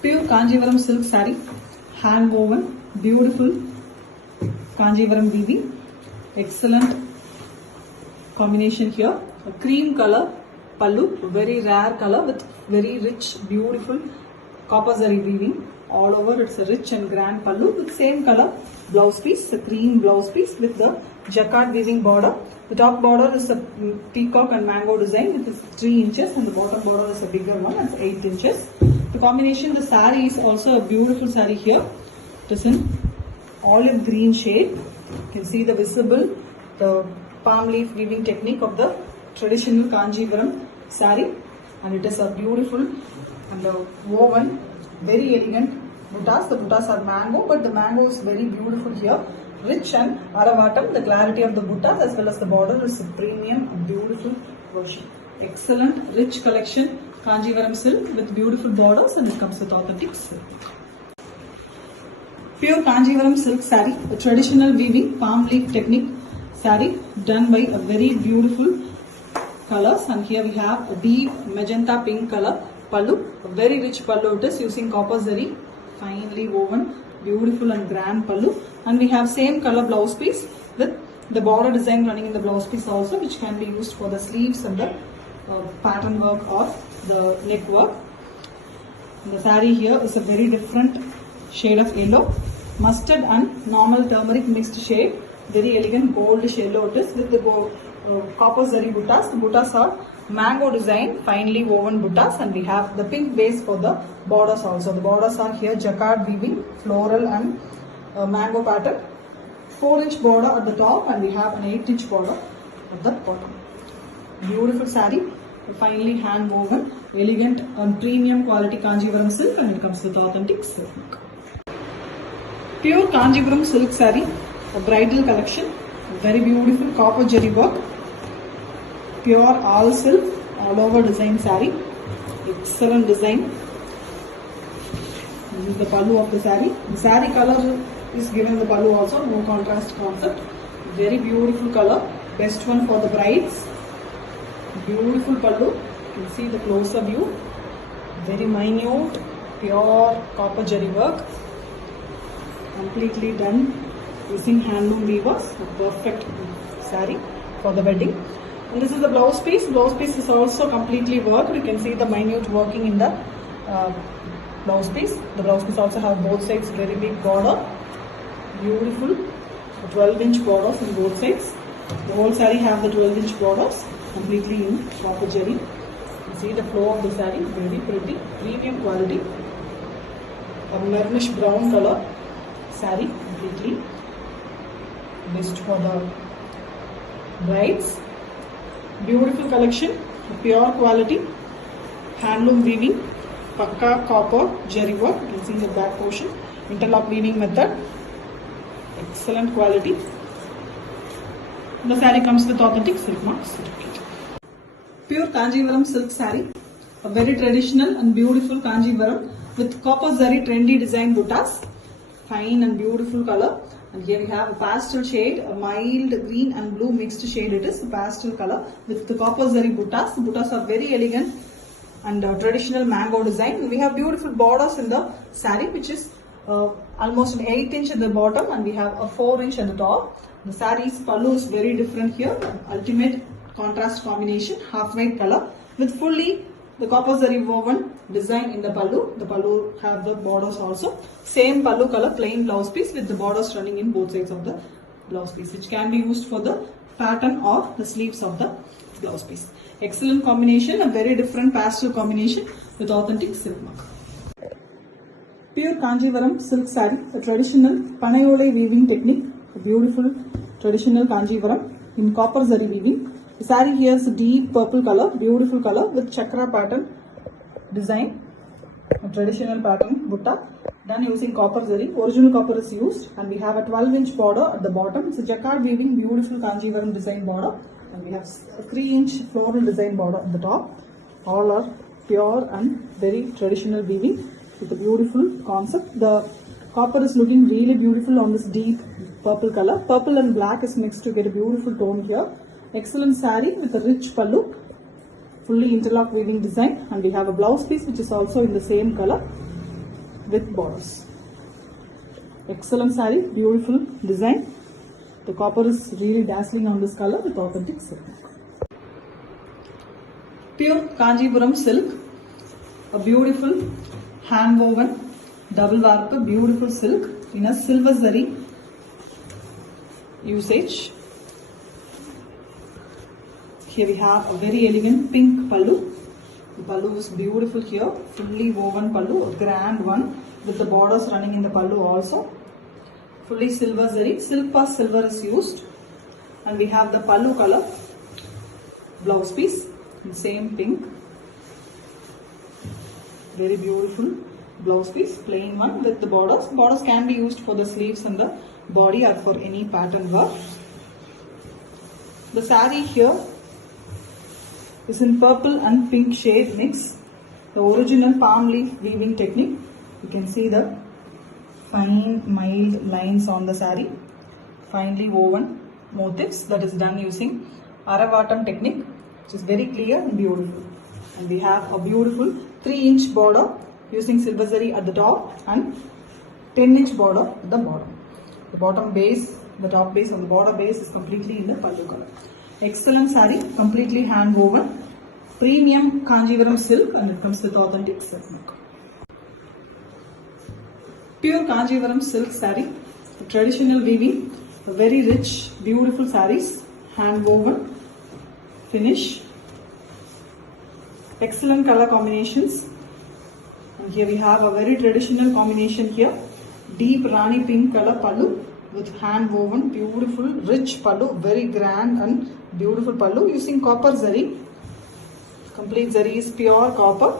Pure Kanjivaram silk saree, hand woven, beautiful Kanjivaram weaving, excellent combination here. A cream color pallu, very rare color with very rich, beautiful copper zari weaving. All over it's a rich and grand pallu with same color blouse piece, a cream blouse piece with the jacquard weaving border. The top border is a peacock and mango design, which is 3 inches, and the bottom border is a bigger one, it's 8 inches. The combination, the saree is also a beautiful saree here. It is in olive green shade. You can see the visible, the palm leaf weaving technique of the traditional Kanjivaram saree, and it is a beautiful and a woven, very elegant buttas. The buttas are mango, but the mango is very beautiful here. Rich and aravatam, the clarity of the buttas as well as the border is a premium, beautiful version. Excellent, rich collection, Kanjivaram silk with beautiful borders, and it comes with authentic silk. Pure Kanjivaram silk saree, a traditional weaving palm leaf technique saree done by a very beautiful colors, and here we have a deep magenta pink color pallu, a very rich pallu it is using copper zari, finely woven, beautiful and grand pallu, and we have same color blouse piece with the border design running in the blouse piece also, which can be used for the sleeves and the pattern work or the neck work. And the saree here is a very different shade of yellow, mustard and normal turmeric mixed shade, very elegant goldish yellow it is with the copper zari buttas. The buttas are mango design, finely woven buttas, and we have the pink base for the borders also. The borders are here jacquard weaving, floral and mango pattern. 4-inch border at the top, and we have an 8-inch border at the bottom. Beautiful saree, finely hand woven, elegant and premium quality Kanjivaram silk, and it comes with authentic silk. Pure Kanjivaram silk saree, a bridal collection, very beautiful copper zari work, pure all silk, all over design saree, excellent design. This is the pallu of the saree. The saree color is given in the pallu also, no contrast concept. Very beautiful color, best one for the brides. Beautiful pallu, you can see the closer view. Very minute, pure copper zari work, completely done using handloom weavers. A perfect saree for the wedding. And this is the blouse piece. Blouse piece is also completely worked. You can see the minute working in the blouse piece. The blouse piece also have both sides very big border. Beautiful 12-inch borders on both sides. The whole saree have the 12-inch borders completely in copper zari. You can see the flow of the saree, very pretty, premium quality. A maroonish brown color saree, completely best for the brides. Beautiful collection, pure quality, handloom weaving, pakka copper zari work. You can see the back portion, interlock weaving method, excellent quality. The saree comes with authentic silk mark certificate. Pure Kanjivaram silk saree, a very traditional and beautiful Kanjivaram with copper zari trendy design buttas, fine and beautiful color. And here we have a pastel shade, a mild green and blue mixed shade. It is a pastel color with the copper zari buttas. The buttas are very elegant and traditional mango design. We have beautiful borders in the saree, which is almost an 8-inch at the bottom, and we have a 4-inch at the top. The saree's pallu is very different here. Ultimate contrast combination, half white color with fully the copper zari woven design in the pallu. The pallu have the borders also. Same pallu color, plain blouse piece with the borders running in both sides of the blouse piece, which can be used for the pattern or the sleeves of the blouse piece. Excellent combination, a very different pastel combination with authentic silk mark. Pure Kanjivaram silk saree, a traditional Panayole weaving technique, a beautiful traditional Kanjivaram in copper zari weaving. The saree here is a deep purple color, beautiful color with chakra pattern design, a traditional pattern butta done using copper zari. Original copper is used, and we have a 12-inch border at the bottom. It's a jacquard weaving, beautiful Kanjivaram design border, and we have a 3-inch floral design border at the top. All are pure and very traditional weaving with a beautiful concept. The copper is looking really beautiful on this deep purple color. Purple and black is mixed to get a beautiful tone here. Excellent saree with a rich pallu, fully interlock weaving design, and we have a blouse piece which is also in the same color. with borders. Excellent saree, beautiful design. The copper is really dazzling on this color with authentic silk. Pure Kanjipuram silk, a beautiful hand woven double warp, beautiful silk in a silver zari usage. Here we have a very elegant pink pallu. The pallu is beautiful here, fully woven pallu, a grand one with the borders running in the pallu also. Fully silver zari, silk plus silver is used, and we have the pallu color blouse piece in same pink. Very beautiful blouse piece, plain one with the borders. Borders can be used for the sleeves and the body or for any pattern work. The saree here is in purple and pink shade mix. The original palm leaf weaving technique. You can see the fine mild lines on the saree. Finely woven motifs that is done using Aravatam technique, which is very clear and beautiful. And we have a beautiful 3-inch border using silver zari at the top and 10-inch border at the bottom. The bottom base, the top base and the border base is completely in the pallu color. Excellent saree, completely hand woven, premium Kanjivaram silk, and it comes with authentic silk neck. Pure Kanjivaram silk saree, traditional weaving, a very rich, beautiful sarees, hand woven, finish, excellent color combinations. And here we have a very traditional combination here, deep Rani pink color pallu with hand woven, beautiful, rich pallu, very grand and beautiful pallu using copper zari. Complete zari is pure copper,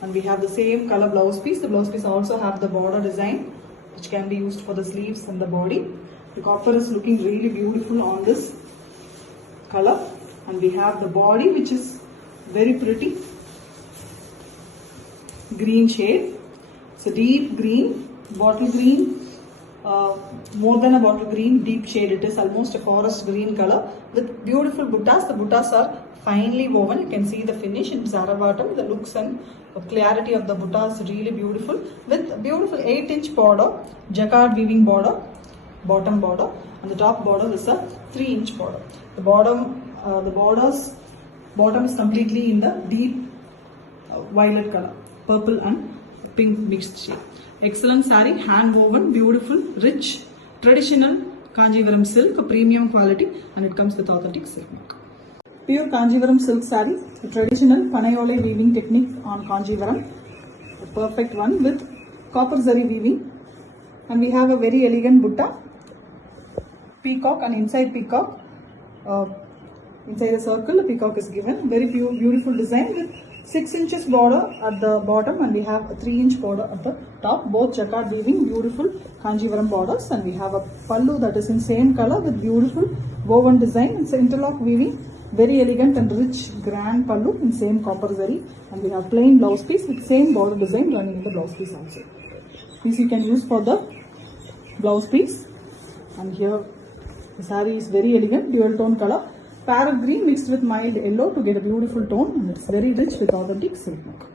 and we have the same color blouse piece. The blouse piece also have the border design, which can be used for the sleeves and the body. The copper is looking really beautiful on this color, and we have the body, which is very pretty green shade. It's a deep green, bottle green, more than a bottle green, deep shade. It is almost a forest green color with beautiful buttas. The buttas are finely woven. You can see the finish in Zaravatam. The looks and clarity of the butta is really beautiful with a beautiful 8-inch border, jacquard weaving border, bottom border, and the top border is a 3-inch border. The bottom is completely in the deep violet color, purple and pink mixed shade. Excellent saree, hand woven, beautiful, rich, traditional Kanjivaram silk, a premium quality, and it comes with authentic silk neck. Pure Kanjivaram silk saree, a traditional Panayole weaving technique on Kanjivaram, a perfect one with copper zari weaving, and we have a very elegant butta, peacock, and inside peacock, inside the circle, a peacock is given. Very beautiful design with 6 inches border at the bottom, and we have a 3-inch border at the top. Both jacquard weaving, beautiful Kanjivaram borders, and we have a pallu that is in same color with beautiful woven design. It's interlock weaving, very elegant and rich grand pallu in same copper zari, and we have plain blouse piece with same border design running in the blouse piece also. This you can use for the blouse piece, and here the saree is very elegant, dual tone color, parrot green mixed with mild yellow to get a beautiful tone, and it's very rich with authentic silk neck.